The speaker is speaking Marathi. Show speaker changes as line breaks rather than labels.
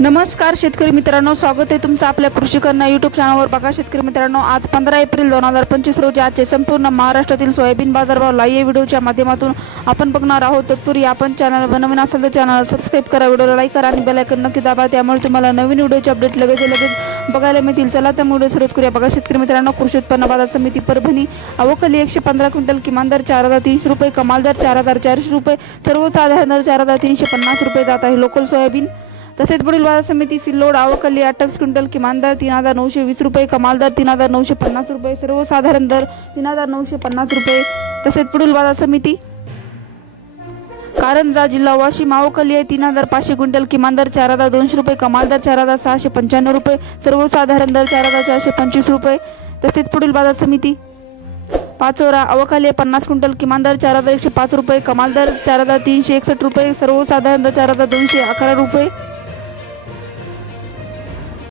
नमस्कार शेतकरी मित्रांनो स्वागत आहे तुमचं आपल्या कृषी यूट्यूब युट्यूब चॅनलवर बघा शेतकरी मित्रांनो आज पंधरा एप्रिल दोन हजार पंचवीस रोजी आजचे संपूर्ण महाराष्ट्रातील सोयाबीन बाजारभाव लाईव्ह व्हिडिओच्या माध्यमातून आपण बघणार आहोत. तत्पूर्वी आपण चॅनल नवीन असेल तर चॅनल सबस्क्राईब करा व्हिडिओला लाईक करा आणि बेलायकन नक्की दाबा. त्यामुळे तुम्हाला नवीन व्हिडिओचे अपडेट लगेच लगेच बघायला मिळतील. चला त्या व्हिडिओ सुरुवात करूया. बघा शेतकरी मित्रांनो कृषी उत्पन्न बाजार समिती परभणी अवकली एकशे पंधरा क्विंटल किमान दर चार हजार तीनशे रुपये कमाल दर चार हजार चारशे रुपये सर्वसाधारण दर चार हजार तीनशे पन्नास रुपये जात आहे. लोकल सोयाबीन तसेच पुढील बाजार समिती सिल्लोड आवकली अठ्ठावीस क्विंटल किमान दर तीन हजार नऊशे वीस रुपये कमाल दर तीन हजार नऊशे पन्नास रुपये सर्वसाधारण दर तीन हजार नऊशे पन्नास रुपये. तसेच पुढील बाजार समिती कारंजा जिल्हा वाशिम आवकली आहे तीन हजार पाचशे क्विंटल किमान दर चार हजार दोनशे रुपये कमाल दर चार हजार सहाशे पंच्याण्णव रुपये सर्वसाधारण दर चार हजार चारशे पंचवीस रुपये. तसेच पुढील बाजार समिती पाचोरा अवकाली आहे पन्नास क्विंटल किमान दर चार हजार एकशे पाच रुपये कमाल दर चार हजार तीनशे एकसष्ट रुपये सर्वसाधारण दर चार हजार दोनशे अकरा रुपये.